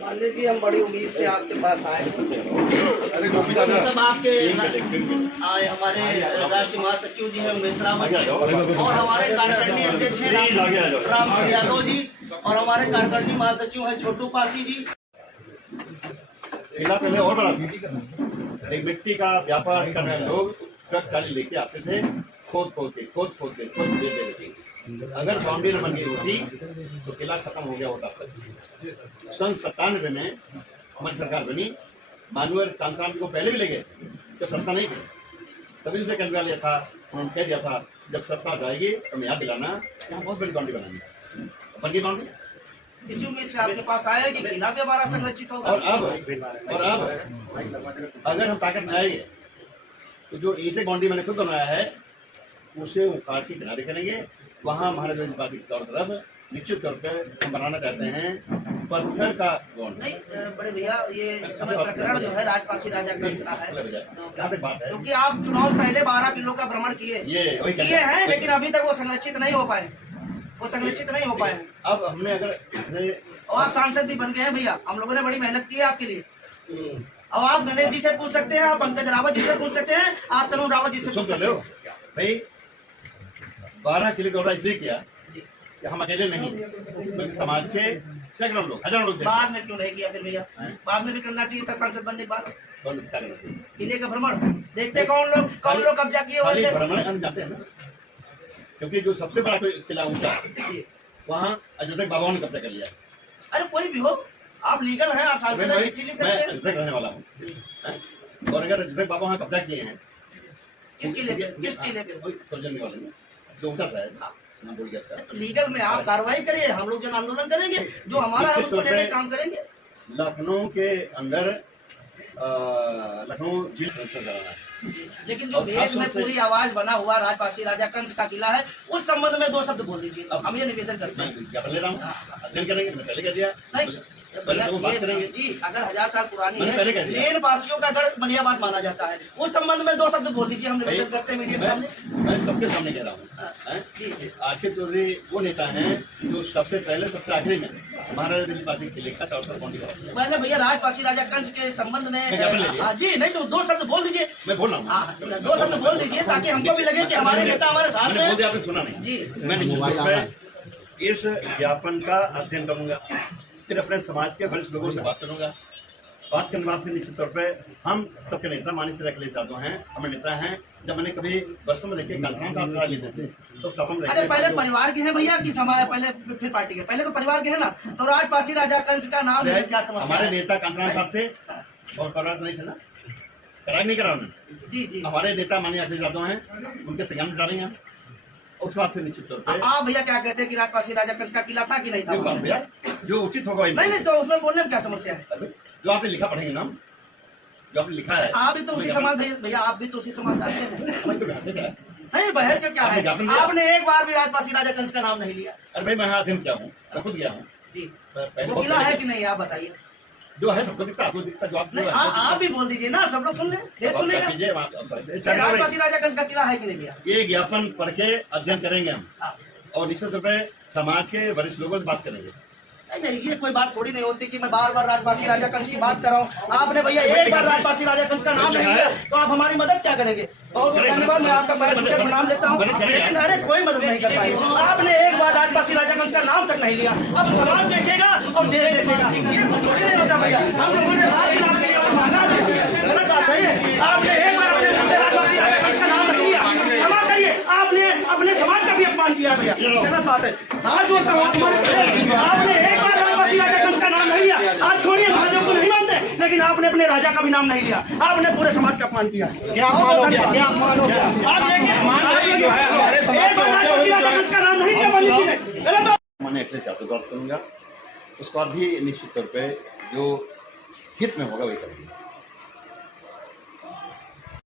पांडे जी, हम बड़ी उम्मीद से आपके पास आए सब आपके आए। हमारे राष्ट्रीय महासचिव जी हैं उमेश रावत जी, और हमारे कार्यकारिणी अध्यक्ष हैं राम यादव जी, और हमारे कार्यकारिणी महासचिव हैं छोटू पासी जी। पहले और बड़ा एक मिट्टी का व्यापार करने वाले लोग ट्रक ट्राली लेके आते थे, खोद दे देते थे। अगर बाउंड्री न बन गई होती तो किला खत्म हो गया होता। सन 97 में हमारी सरकार बनी, मानवर कांताराम को पहले भी ले गए जब सत्ता नहीं थी, तभी उसे कहने लिया था, उन्होंने कह दिया था जब सत्ता जाएगी तो मैं याद दिलाना, यहाँ बहुत बड़ी बाउंड्री बनानी। बन गई बाउंड्री, इसी उम्मीद से आपके पास आया कि किला भी हमारा संरक्षित होगा। और अब अगर हम ताकत में आएंगे तो जो ईंटें बाउंड्री मैंने खुद बनाया है उसे उखाड़ के किनारे करेंगे। वहाँ महाराज बात की तरफ निश्चित तौर पर हम बनाना चाहते हैं पत्थर का बाउंड्री। नहीं बड़े भैया, ये इस समय प्रकरण जो है राजपासी राजा कंस का है, क्योंकि आप चुनाव पहले 12 किलो का भ्रमण किए हैं, लेकिन अभी तक वो संरक्षित नहीं हो पाए, अब हमने अगर और आप सांसद भी बन गए हैं भैया, हम लोगों ने बड़ी मेहनत की है आपके लिए। अब आप गणेश जी से पूछ सकते हैं, आप पंकज रावत जी से पूछ सकते हैं, आप तरुण रावत जी से पूछ सकते हैं। भाई 12 किलो दौरा इसलिए किया कि हम अकेले नहीं, बल्कि समाज के सैकड़ों लोग, हजारों लोग। बाद में क्यों नहीं किया फिर भैया? बाद में भी करना चाहिए था सांसद बनने के बाद। किले का भ्रमण देखते कौन लोग कब्जा किए हुए थे। भ्रमण हम जाते हैं ना, क्योंकि जो सबसे बड़ा किला ऊंचा वहाँ अयोध्या बाबा ने कब्जा कर लिया। अरे कोई भी हो, आप लीगल हैं, आप सांसद हैं, चिट्ठी लिख सकते हैं। मैं रहने वाला हूँ, और अगर अयोध्या बाबा वहाँ कब्जा किए हैं किस किले पे? सोचने वाले में जो ऊंचा सा है ना, बोल गया था। तो लीगल में आप कार्रवाई करिए, हम लोग जन आंदोलन करेंगे, जो हमारा है उसको लेने काम करेंगे। लखनऊ के अंदर लखनऊ जिला कराना है, लेकिन जो देश में पूरी आवाज बना हुआ राजपासी राजा कंस का किला है, उस संबंध में 2 शब्द बोल दीजिए। हम ये निवेदन करते हैं। ज्ञापन ले रहा हूँ, अध्ययन करेंगे, मैं पहले कह दिया। नहीं जी, अगर 1000 साल पुरानी है, मेन वासियों का गढ़ मलियाबाद माना जाता है, उस संबंध में 2 शब्द बोल दीजिए, हम निवेदन करते हैं मीडिया के सामने। मैं सबके सामने कह रहा हूँ, आखिर चौधरी वो नेता हैं जो सबसे पहले सबसे आखिरी में महाराजा राजपासी के लिखा था। मैंने भैया राजपासी राजा कंस के संबंध में जी नहीं तो 2 शब्द बोल दीजिए। मैं बोल रहा हूँ 2 शब्द बोल दीजिए, ताकि हमको भी लगे कि हमारे नेता हमारे साथ में। आपने सुना नहीं जी, मैंने इस ज्ञापन का अध्ययन करूंगा, फिर अपने समाज के वरिष्ठ लोगों से बात करूंगा। बात करने बाद फिर निश्चित तौर पे हम सबके नेता मानी से अखिलेश यादव हैं, हमारे नेता हैं। जब मैंने कभी बस्तों में लेके कांताराम साहब करा लेते थे तो सपन अरे पहले परिवार के हैं भैया कि समाज, पहले फिर पार्टी के? पहले तो परिवार के है ना। तो राजपासी राजा कंस का नाम है, क्या समस्या? हमारे नेता कांताराम साहब थे और परिवार नहीं थे ना, करार नहीं करा उन्होंने। जी, हमारे नेता माननीय अखिलेश यादव हैं, उनके संज्ञान जा रहे हैं। उसके बाद फिर निश्चित तौर पर आप भैया क्या कहते हैं कि राजपासी राजा कंस का किला था कि नहीं था? भैया जो उचित होगा नहीं तो उसमें बोलने में क्या समस्या है? जो आपने लिखा पढ़ेंगे नाम, जो आपने लिखा है। आप भी तो उसी समाज भैया, आप भी तो उसी समाज से आते हैं। नहीं बहस का क्या है, आपने एक बार भी राजपासी राजा कंस का नाम नहीं लिया। अरे भाई मैं यहाँ अध्ययन किया हूँ, मैं खुद गया हूँ जी। वो किला है कि नहीं आप बताइए। जो है सबको दिखता, आपको दिखता, जो आप भी बोल दीजिए ना, सब लोग सुन ले, राजपासी राजा कंस का किला है कि नहीं भैया? ये ज्ञापन पढ़ के अध्ययन करेंगे हम, और निश्चित रूप से समाज के वरिष्ठ लोगों से बात करेंगे। नहीं ये कोई बात थोड़ी नहीं होती कि मैं बार बार राजपासी राजा कंस की बात कर रहा हूँ। आपने भैया एक बार राजपासी राजा कंस का नाम नहीं लिया, तो आप हमारी मदद क्या करेंगे? बहुत बहुत धन्यवाद, मैं आपका नाम लेता हूँ, लेकिन अरे कोई मदद नहीं कर पाई। आपने एक बार राजपासी राजा कंस का नाम तक नहीं लिया, अब समाज देखेगा और देश देखेगा, ये कुछ थोड़ी नहीं होता भैया। हम लोगों ने गलत बात है, आपने एक बार अपने राजपासी राजा कंस का नाम नहीं लिया, क्षमा करिए, आपने अपने समाज का भी अपमान किया भैया, गलत बात है। आज जो समाज आपने एक बार राजपासी राजा कंस का नाम नहीं लिया, आज छोड़िए महादेव को नहीं मानते, लेकिन आपने अपने राजा का भी नाम नहीं लिया, आपने पूरे समाज का अपमान किया। क्या अपमान हो गया? क्या अपमान हो गया? आप देखिए, एक बार राजपासी राजा कंस का नाम नहीं लिया, मैंने अखिलेश यादव बात करूंगा, उसके बाद भी निश्चित तौर पे जो हित में होगा वही करेंगे।